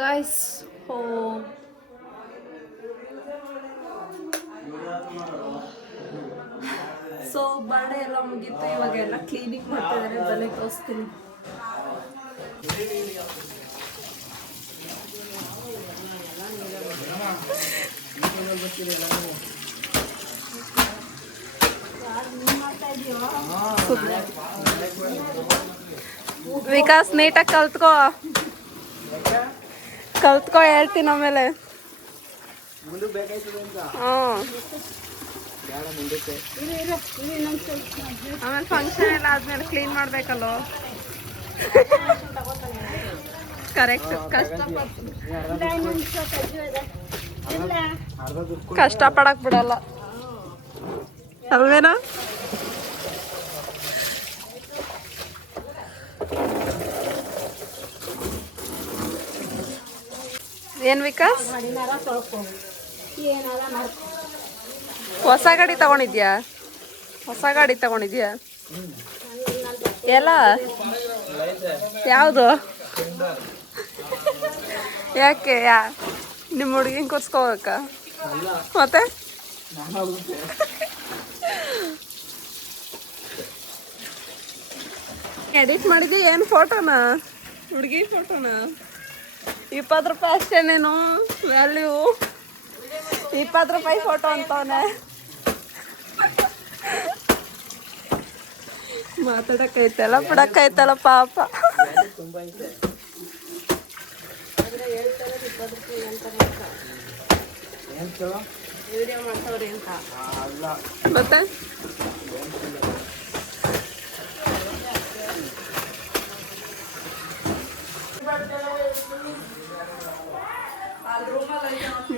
Guys so birthday ಎಲ್ಲ ಮುಗೀತು. ಇವಾಗ ಎಲ್ಲ ಕ್ಲೀನಿಂಗ್ ಮಾಡ್ತಾ ಇದ್ದಾರೆ. ಬನ್ನಿ ತೋರಿಸ್ತೀನಿ. ವಿಕಾಸ್ ನೀಟಾಗಿ ಕಲ್ತ್ಕೋ ಹೇಳ್ತೀನಿ ಆಮೇಲೆ. ಆಮೇಲೆ ಫಂಕ್ಷನ್ ಎಲ್ಲ ಆದ್ಮೇಲೆ ಕ್ಲೀನ್ ಮಾಡ್ಬೇಕಲ್ಲೋ. ಕರೆಕ್ಟ್. ಕಷ್ಟಪಡಕ್ ಬಿಡಲ್ಲ ಅಲ್ವೇನಾ? ಏನ್ ವಿಕಾಸ್, ಹೊಸ ಗಾಡಿ ತಗೊಂಡಿದ್ಯಾ? ಎಲ್ಲ ಯಾವುದು? ಯಾಕೆ ನಿಮ್ಮ ಹುಡುಗಿನ ಕೂರ್ಸ್ಕೋಬೇಕ ಮತ್ತೆ? ಎಡಿಟ್ ಮಾಡಿದ್ದೆ ಏನು ಫೋಟೋನ? ಹುಡುಗಿ ಫೋಟೋನ? 20 ರೂಪಾಯಿ ಅಷ್ಟೇನೇನು ವ್ಯಾಲ್ಯೂ? 20 ರೂಪಾಯಿ ಫೋಟೋ ಅಂತವನೆ. ಮಾತಾಡಕ್ಕೈತಲ್ಲ ಬಿಡಕ್ಕೈತಲ್ಲ ಪಾಪ. ಮತ್ತೆ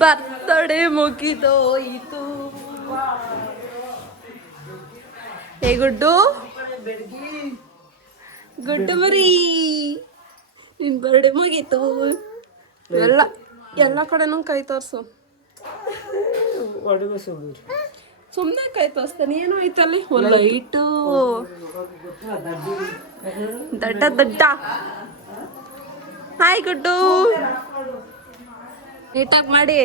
ಬರ್ತಡೆ ಮುಗಿದೋಯಿತು. ಏ ಗುಡ್ಡು ಮರಿ, ನಿನ್ ಬರ್ಡೇ ಮುಗೀತು. ಎಲ್ಲ ಕಡೆನೂ ಕೈ ತೋರ್ಸು. ಸುಮ್ಮನೆ ಕೈ ತೋರಿಸ್ತಾನೆ. ಏನೋ ಐತಲ್ಲಿ ಲೈಟು ದಡ್ಡ. ಹಾಯ್ ಗುಡ್ಡು, ನೀಟಾಗಿ ಮಾಡಿ.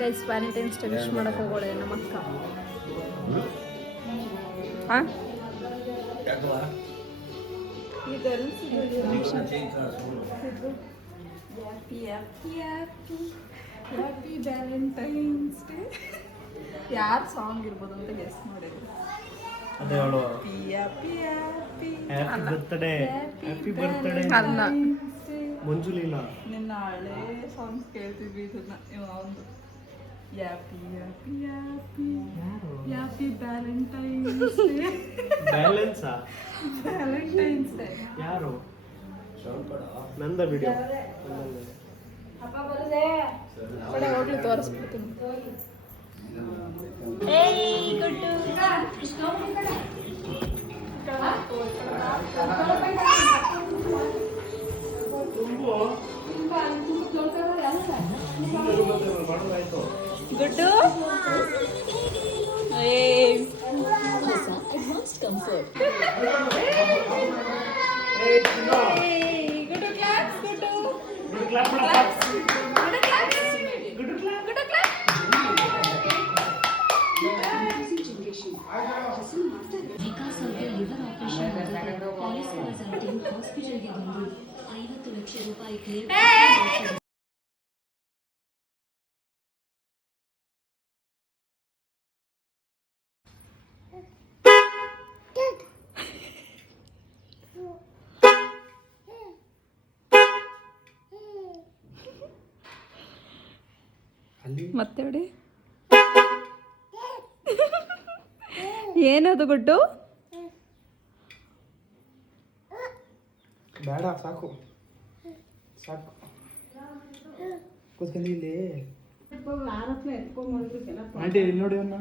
ಗೈಸ್ ವ್ಯಾಲೆಂಟೈನ್ಸ್ ಡೇ ವಿಶ್ ಮಾಡಕ್ಕೆ ಹೋಗೋಳೆ ನಮ್ಮ ಅಕ್ಕ. Happy Valentine's day. ಯಾರು ಸಾಂಗ್ ಇರ್ಬೋದು ಅಂತ ಗೆಸ್ ಮಾಡಿದ್ರು. ಅಲ್ಲ ಮಂಜುಲೀಲಾ, ನಿನ್ನ ಹಳೆ ಸಾಂಗ್ಸ್ ಕೇಳ್ತಿದ್ವಿ. ಇದನ್ನ ಒಂದು happy happy happy happy Valentine's day. Valentine's day ಯಾರು? ನಂದ ವಿಡಿಯೋ ಹೋಗ್ಲಿ ತೋರಿಸ್ಬಿಡ್ತೀನಿ. ಗುಡ್ಡು ವಿಕಾಸ್ ಅವರ ಲಿವರ್ ಆಪರೇಷನ್ ಆಗಿದೆ. ಪಾಲಿಸಿಗಳ ಸಂಖ್ಯೆ ಹಾಸ್ಪಿಟಲ್ಗೆ ಬಂದು 50 ಲಕ್ಷ ರೂಪಾಯಿ ಕ್ಲೇಮ್. ಮತ್ತೆ ನೋಡಿ ಏನದು ಗುಡ್ಡು? ಬೇಡ, ಸಾಕು ಕೂತ್ಕೊಂಡು ಇಲ್ಲಿ ಆಂಟಿ ನೋಡಿ ಅವನ್ನ.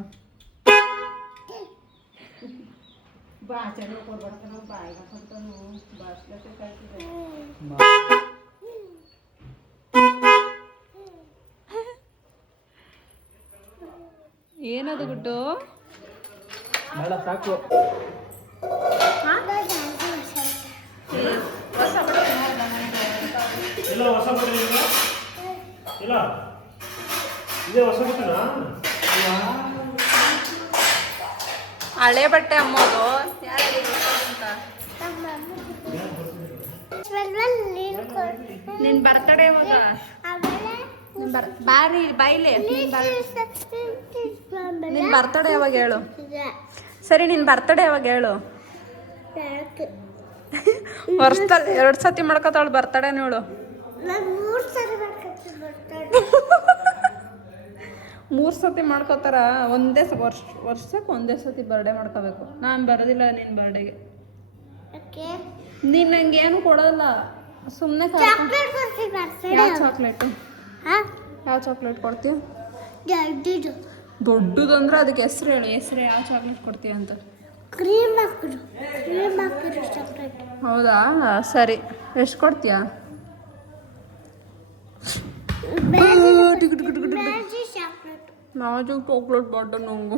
ಏನದು ಗುಡ್ಡು? ಬೇಡ ಸಾಕು. ಇಲ್ಲ ಹೊಸ ಬಟ್ಟೆ ಇಲ್ಲ ಇದೇ ಹೊಸ ಬಟ್ಟೆನಾ? ಹಳೆ ಬಟ್ಟೆ ಅಮ್ಮೋದು ಅಂತ. ನಿನ್ ಬರ್ತಡೇ ಯಾವಾಗ? ಬಾರಿ ಬೈಲೆ. ನಿನ್ ಬರ್ತಡೇ ಯಾವಾಗ ಹೇಳು? ಸರಿ, ನಿನ್ ಬರ್ತಡೇ ಯಾವಾಗ ಹೇಳು? ವರ್ಷದಲ್ಲಿ 2 ಸತಿ ಮಾಡ್ಕೊತಾಳು ಬರ್ತಡೇ ನೋಡು. 3 ಸತಿ ಮಾಡ್ಕೋತಾರ. ವರ್ಷಕ್ಕೆ ಒಂದೇ ಸತಿ ಬರ್ಡೇ ಮಾಡ್ಕೋಬೇಕು. ನಾನು ಬರೋದಿಲ್ಲ ನಿನ್ನ ಬರ್ಡೇಗೆ. ನೀನು ನಂಗೆ ಏನು ಕೊಡೋಲ್ಲ, ಸುಮ್ಮನೆ ಯಾವ ಚಾಕ್ಲೇಟು? ಯಾವ ಚಾಕ್ಲೇಟ್ ಕೊಡ್ತೀಯ? ದೊಡ್ಡದಂದ್ರೆ ಅದಕ್ಕೆ ಹೆಸ್ರು ಹೇಳು. ಹೆಸ್ರು ಯಾವ ಚಾಕ್ಲೇಟ್ ಕೊಡ್ತೀಯ ಅಂತ? ಹೌದಾ, ಸರಿ. ಎಷ್ಟು ಕೊಡ್ತೀಯಾ? ಮ್ಯಾಜಿಕ್ ಚಾಕ್ಲೇಟ್ ಬಡ್ಡ ನಂಗು.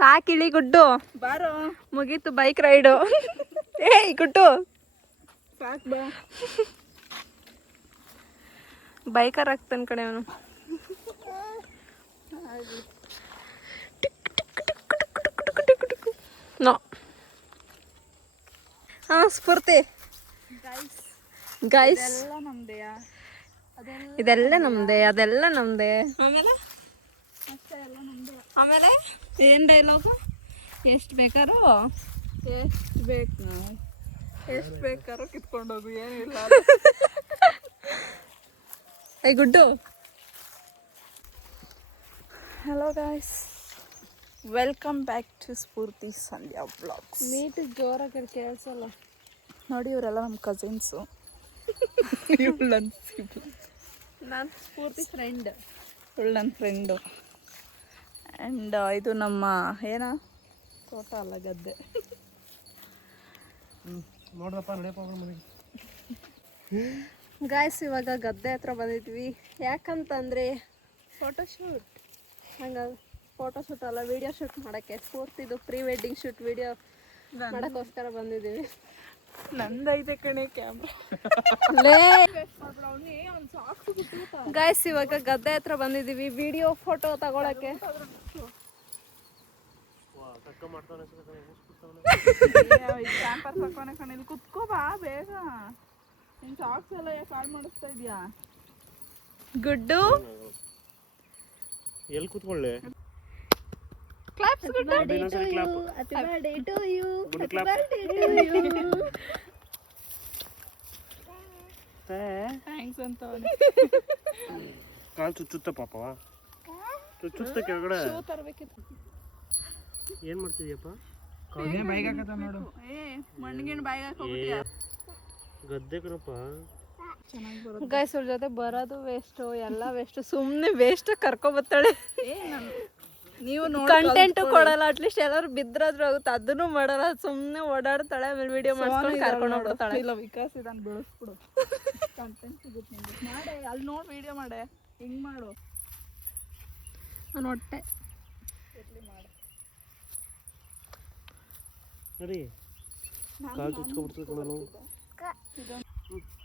ಸಾಕಿಳಿ ಗುಡ್ಡು, ಬಾರೋ, ಮುಗೀತು ಬೈಕ್ ರೈಡು. ಏಯ್ ಗುಡ್ಡು, ಸಾಕು ಬಾ. ಬೈಕರ್ ಆಗ್ತಾನೆ ಕಡೆ ಅವನು. ನೋ ಸ್ಫೂರ್ತಿ ಗೈಸ್, ಇದೆಲ್ಲ ನಮ್ದೆ, ಅದೆಲ್ಲ ನಮ್ದೆ. ಆಮೇಲೆ ಏನ್ ಡೈಲಾಗು? ಎಷ್ಟು ಬೇಕಾರು ಕಿತ್ಕೊಂಡೋಗು, ಏನಿಲ್ಲ. ಐ Guddu. Hello guys, welcome back to Spoorthi Sandhya vlogs. ನೀಟ್ ಜೋರಾಗಿ ಕೇಳಿಸಲ್ಲ ನೋಡಿ, ಇವರೆಲ್ಲ ನಮ್ಮ ಕಸಿನ್ಸು. ನಾನು ಸ್ಫೂರ್ತಿ ಫ್ರೆಂಡ್. ಇವಳು ನನ್ನ ಫ್ರೆಂಡು. ಆ್ಯಂಡ್ ಇದು ನಮ್ಮ ತೋಟ ಅಲ್ಲ, ಗದ್ದೆ. ನೋಡ್ದಪ್ಪ, ನಡೆಯಪ್ಪ ಮನೆಗೆ. ಗಾಯ್ಸ್, ಇವಾಗ ಗದ್ದೆ ಹತ್ರ ಬಂದಿದ್ವಿ. ಯಾಕಂತಂದರೆ ಫೋಟೋಶೂಟ್. ಹಂಗಾಗಿ ಫೋಟೋಶೂಟ್ ಅಲ್ಲ, ವಿಡಿಯೋ ಶೂಟ್ ಮಾಡೋಕ್ಕೆ. ಸ್ಫೂರ್ತಿದು ಪ್ರೀ ವೆಡ್ಡಿಂಗ್ ಶೂಟ್ ವಿಡಿಯೋ ಮಾಡೋಕ್ಕೋಸ್ಕರ ಬಂದಿದ್ದೀವಿ. ನಂದೈತೆ ಕಣೆ ಕ್ಯಾಮ್ರಾ. ಗಾಯ್ಸ್, ಇವಾಗ ಗದ್ದೆ ಹತ್ರ ಬಂದಿದ್ದೀವಿ ವಿಡಿಯೋ ಫೋಟೋ ತಗೊಳಕ್ಕೆ. ಕ್ಯಾಂಪರ್ ಸಾಕೋನೆ ಕಣೆ. ಇಲ್ಲಿ ಕುತ್ಕೋ ಬಾ ಬೇಗ. ನಿನ್ ಸಾಕ್ಸ್ ಎಲ್ಲ ಯಾಕೆ ಹಾಳು ಮಾಡಿಸ್ತಾ ಇದೀಯಾ? ಗುಡ್ಡು ಎಲ್ಲಿ ಕೂತ್ಕೊಳ್ಳಿ? Claps Guddu. Happy birthday to you. Good clap. Thanks ಅಂತ ಕಾಲು ಚುಚ್ಚುತ್ತ ಪಾಪ, ಚುಚ್ಚುತ್ತ ಕೆಳಗಡೆ. ತರಬೇಕಿತ್ತು. ಏನ್ ಮಾಡ್ತಿದ್ಯಪ್ಪ? ಬೈಕ್ ಹಾಕತ್ತ ನೋಡು. ಮಣ್ಣಿನ ಬಾಯಿಗೆ ಹಾಕೋಬಿಟ್ಟಿಯಾ? ಗದ್ದೆ ಕಣಪ್ಪ. ಚೆನ್ನಾಗಿ ಬರುತ್ತೆ. ಗೈಸ್, ಅವ್ರ ಜೊತೆ ಬರೋದು ವೇಸ್ಟು, ಎಲ್ಲ ವೇಸ್ಟು. ಸುಮ್ಮನೆ ವೇಸ್ಟ್ ಕರ್ಕೊಬತ್ತಾಳೆ. ನೀವು ಕಂಟೆಂಟು ಕೊಡಲ್ಲ. ಅಟ್ಲೀಸ್ಟ್ ಎಲ್ಲರೂ ಬಿದ್ರಾದ್ರೂ ಆಗುತ್ತೆ, ಅದನ್ನು ಮಾಡಲ್ಲ. ಸುಮ್ಮನೆ ಓಡಾಡ್ತಾಳೆ, ಆಮೇಲೆ ವಿಡಿಯೋ ಮಾಡ್ಕೊಂಡು ಕರ್ಕೊಂಡು ಹೋಗ್ತಾಳೆ. ಇಲ್ಲ, ವಿಕಾಸ್ ಇದನ್ನು ಬೆಳೆಸ್ಬಿಡು. ಕಂಟೆಂಟ್ ಸಿಗುತ್ತೆ ನಿಮಗೆ. ಮಾಡೆ, ಅಲ್ಲಿ ನೋಡಿ ವಿಡಿಯೋ ಮಾಡೆ. ಹಿಂಗೆ ಮಾಡು. ನಾನು ಹೊಟ್ಟೆ ನಡಿ, ಕಾಲು ಚುಚ್ಕೊಬಿಡ್ತದೆ ಕಣ.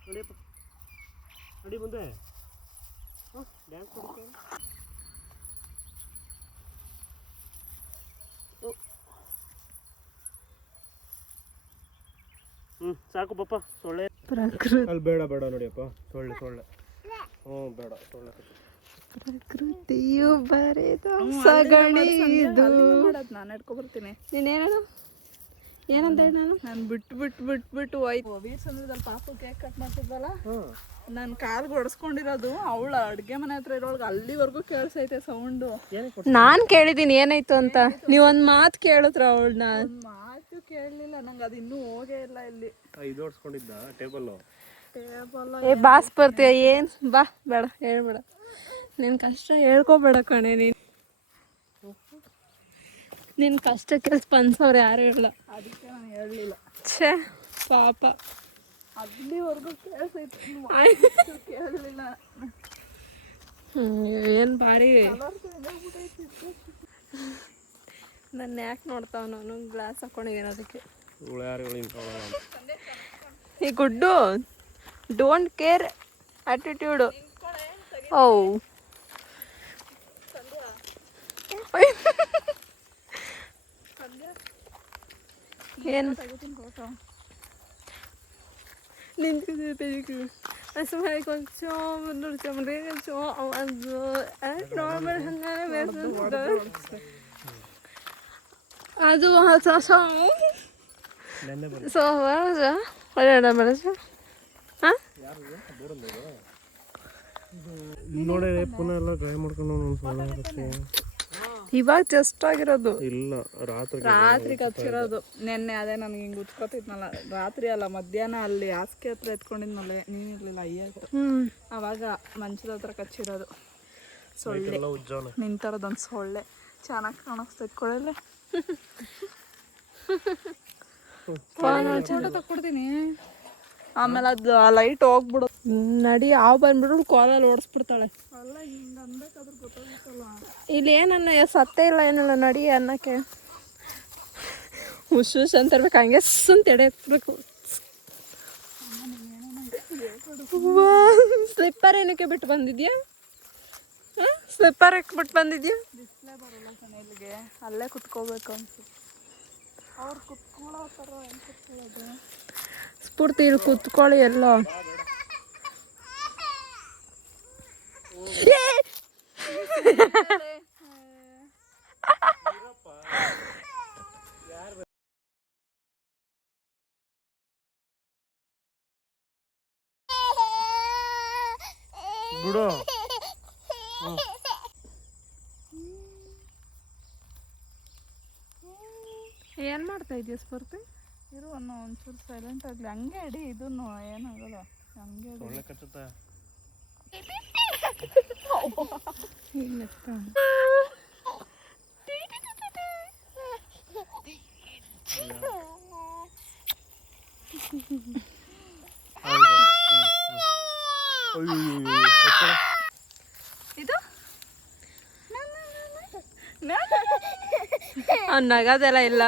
ನಡಿಯಪ್ಪ, ನಡಿ ಮುಂದೆ. ಡ್ಯಾನ್ಸ್ ಕೊಡ್ತೀವಿ. ಸಾಕು ಪಾಪ. ಸೊಳ್ಳೆ ಅಲ್ಲಿ ಬೇಡ ಬೇಡ ನೋಡಿಯಪ್ಪ, ಸೊಳ್ಳೆ ಸೊಳ್ಳೆ. ಬೇಡ ಸೊಳ್ಳೆ. ಪ್ರಕೃತಿಯು ಬರೆದ ಸಗಣಿ ಇದು. ನಾನು ಹಿಡ್ಕೊಬರ್ತೀನಿ. ನೀನೇನು ಏನಂತ ಹೇಳಿ? ನಾನು ಬಿಟ್ಟು ಹೋಯ್ತು. ವೀರ್ ಸಂದ್ರದಲ್ಲಿ ಪಾಪು ಕೇಕ್ ಕಟ್ ಮಾಡ್ತಿದ್ವಲ್ಲ, ನಾನು ಕಾಲ್ಗೆ ಹೊಡೆಸ್ಕೊಂಡಿರೋದು ಅವಳ ಅಡುಗೆ ಮನೆ ಹತ್ರ ಇರೋಳ್ಗೆ ಅಲ್ಲಿವರೆಗೂ ಕೇಳಿಸೈತೆ ಸೌಂಡು. ನಾನು ಕೇಳಿದ್ದೀನಿ ಏನಾಯ್ತು ಅಂತ. ನೀವೊಂದು ಮಾತು ಕೇಳಿದ್ರ ಅವಳನ್ನ? ಮಾತು ಕೇಳಲಿಲ್ಲ, ನಂಗೆ ಅದು ಇನ್ನೂ ಹೋಗೇ ಇಲ್ಲ. ಇಲ್ಲಿ ಇದು ಹೊಡ್ಸ್ಕೊಂಡಿದ್ದ ಟೇಬಲ್ಲು. ಏ ಬಾಸ್ ಬರ್ತೀಯ? ಏನು ಬಾ, ಬೇಡ ಹೇಳ್ಬೇಡ. ನಿನ್ನ ಕಷ್ಟ ಹೇಳ್ಕೊಬೇಡ ಕಣೆ ನೀನು. ನಿನ್ನ ಕಷ್ಟಕ್ಕೆ ಸ್ಪಂದಿಸೋರು ಯಾರು ಇಲ್ಲ. ಅದಕ್ಕೆ ನಾನು ಹೇಳಲಿಲ್ಲ. ಛೇ ಪಾಪ. ಅಲ್ಲಿವರೆಗೂ ಕೇಳಿಸೈತೆ ಕೇಳಲಿಲ್ಲ. ಏನು ಭಾರಿ. ನನ್ನ ಯಾಕೆ ನೋಡ್ತಾವ ನಾನು ಗ್ಲಾಸ್ ಹಾಕೊಂಡಿದ್ದೀನಿ ಅದಕ್ಕೆ. ಈ ಗುಡ್ಡು ಡೋಂಟ್ ಕೇರ್ ಆಟಿಟ್ಯೂಡು. ಓ ಏನು ನಿಂತಿದ್ದು ಅದು ನೋಡಿ ಪುನಃ ಎಲ್ಲ ಡ್ರೈ ಮಾಡ್ಕೊಂಡು ಇವಾಗ ಜಸ್ಟ್ ಆಗಿರೋದು. ಇಲ್ಲ ರಾತ್ರಿ ಹಚ್ಚಿರೋದು. ನೆನ್ನೆ ಅದೇ ನನಗೆ ಹಿಂಗೆ ಉಚ್ಕೋತಿದ್ನಲ್ಲ, ರಾತ್ರಿ ಅಲ್ಲ ಮಧ್ಯಾಹ್ನ ಅಲ್ಲಿ ಹಾಸಿಗೆ ಹತ್ರ ಎತ್ಕೊಂಡಿದ್ನಲ್ಲ, ನೀನಿರ್ಲಿಲ್ಲ ಅಯ್ಯಾಯ್ತು. ಅವಾಗ ಮಂಚದ ಹತ್ರ ಕಚ್ಚಿರೋದು ಸೊಳ್ಳೆ. ನಿಂತರದೊಂದು ಸೊಳ್ಳೆ ಚೆನ್ನಾಗಿ ಕಾಣಿಸ್ತೈತೆ ಕೊಡಲೆ. ಫೋಟೋ ತಕ್ಕೊಡ್ತೀನಿ. ಆಮೇಲೆ ಅದು ಆ ಲೈಟ್ ಹೋಗ್ಬಿಡು. ನಡಿ ಯಾವ ಬಂದ್ಬಿಟ್ಟು ಕಾಲಲ್ಲಿ ಓಡಿಸ್ಬಿಡ್ತಾಳೆ. ಅಲ್ಲ ಹಿಂಗೆ ಅನ್ಬೇಕಾದ್ರೆ ಗೊತ್ತಾಗುತ್ತಲ್ಲ. ಇಲ್ಲಿ ಏನನ್ನ ಸತ್ತೇ ಇಲ್ಲ ಏನಿಲ್ಲ ನಡಿ ಅನ್ನಕ್ಕೆ. ಹುಷ್ ಅಂತ ಇರ್ಬೇಕು, ಹಂಗೆ ಸುಂತ ಎಡೆ ಎತ್ಬೇಕು. ಸ್ಲಿಪ್ಪರ್ ಏನಕ್ಕೆ ಬಿಟ್ಟು ಬಂದಿದ್ಯಾ? ಸ್ಲಿಪ್ಪರ್ ಯಾಕೆ ಬಿಟ್ಟು ಬಂದಿದ್ಯಾ? ಬಿಸಿಲೇ ಬರಲ್ಲ ಕಣೆಲ್ಲಿಗೆ, ಅಲ್ಲೇ ಕುತ್ಕೋಬೇಕು ಅನ್ಸುತ್ತೆ. ಅವ್ರು ಕುತ್ಕೊಳ್ಳೋ ಥರ ಹೆಂಗೆ ಕುತ್ಕೊಳ್ಳೋದು? ಸ್ಫೂರ್ತಿ ಇಲ್ಲಿ ಕುತ್ಕೊಳ್ಳಿ ಎಲ್ಲ. ಬಿಡು. ಏನು ಮಾಡ್ತಾ ಇದೆಯಾ ಸ್ಫೂರ್ತಿ? ಇರು ಅನ್ನೋ ಒಂಚೂರು ಸೈಲೆಂಟ್ ಆಗಲಿ. ಹಂಗೆ ಇಡಿ, ಇದನ್ನು ಏನಾಗಲ್ಲ. ಹಂಗೆ ಇಡಿ. ಒಳ್ಳೆ ಕಚ್ಚುತ್ತಾ? ಇದು ನಗದೆಲ್ಲ ಇಲ್ಲ.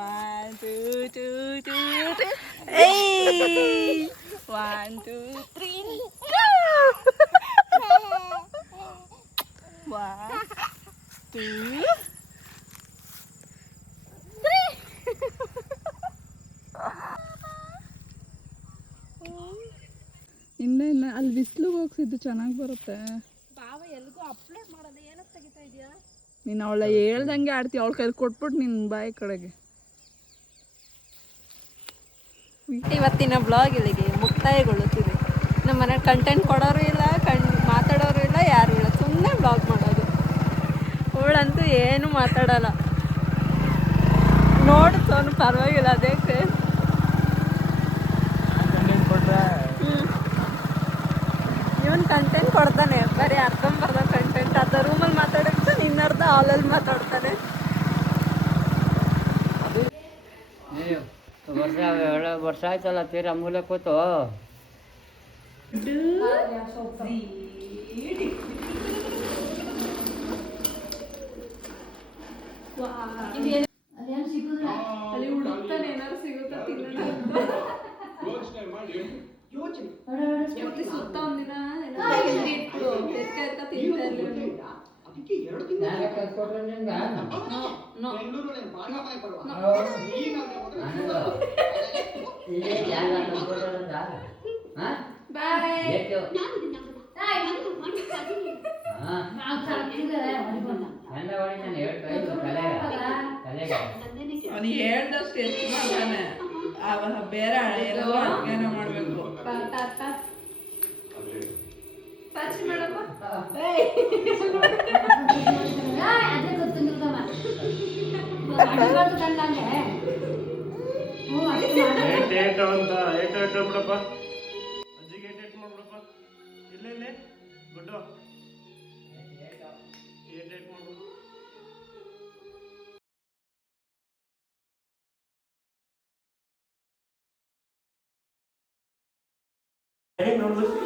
1 2 2 2 1 2 3 1 2 ಇನ್ನ ಅಲ್ಲಿ ಬಿಸಿಲಿಗೆ ಹೋಗ್ಸಿದ್ದು ಚೆನ್ನಾಗಿ ಬರುತ್ತೆ. ಬಾವ ಎಲ್ಗೂ ಅಪ್ಲೋಡ್ ಮಾಡೋದು ಏನಕ್ಕೆ ತೆಗಿತಾ ಇದೆಯಾ? ನೀನು ಅವಳ ಹೇಳ್ದಂಗೆ ಆಡ್ತೀವಿ. ಅವಳ ಕೈಲಿ ಕೊಟ್ಬಿಟ್ಟು ನಿನ್ನ ಬಾಯಿ ಕಡೆಗೆ. ಇವತ್ತಿನ ಬ್ಲಾಗ್ ಇಲ್ಲಿಗೆ ಮುಕ್ತಾಯಗೊಳ್ಳುತ್ತಿದೆ. ನಮ್ಮ ಮನೇಲಿ ಕಂಟೆಂಟ್ ಕೊಡೋರು ಇಲ್ಲ, ಮಾತಾಡೋರು ಇಲ್ಲ, ಯಾರು ಇಲ್ಲ. ಸುಮ್ಮನೆ ಬ್ಲಾಗ್ ಮಾಡೋದು. ಅವಳಂತೂ ಏನು ಮಾತಾಡಲ್ಲ. ನೋಡು ಸೋನು ಪರವಾಗಿಲ್ಲ. ಅದಕ್ಕೆ ಇವನ್ ಕಂಟೆಂಟ್ ಕೊಡ್ತಾನೆ, ಬರೀ ಅರ್ಧಂಬರ್ಧ ಕಂಟೆಂಟ್. ಅರ್ಧ ರೂಮಲ್ಲಿ ಮಾತಾಡಿರ್ತಾನೆ, ಇನ್ನರ್ಧ ಹಾಲಲ್ಲಿ ಮಾತಾಡ್ತಾನೆ. ವರ್ಷ ಆಯ್ತಲ್ಲ ತೀರಾ ಮೂಲೆ ಕೂತು. ಅಲ್ಲಿ ಹುಡುಕ್ತಾನೆ, ಏನಾದ್ರು ಸಿಗುತ್ತಾ ತಿನ್ನೋಣ. ಸುತ್ತ ಒಂದಿನ ಅವನು ಹೇಳ್ದಷ್ಟು ಎಷ್ಟು ಮಾಡ್ತಾನೆ. ಅವಾಗ ಬೇರೆ ಎಲ್ಲ ಅಡುಗೆನ ಮಾಡಬೇಕು. ಬಿಡಪ್ಪ, ಅಜ್ಜಿಗೆ ಏಟ್ ಮಾಡ್ಬಿಡಪ್ಪ. ಇಲ್ಲೇ ಗುಡ್ಡು ಏಟ್ ಮಾಡ್ಬಿಡು. ನೋಡ್ಬೇಕು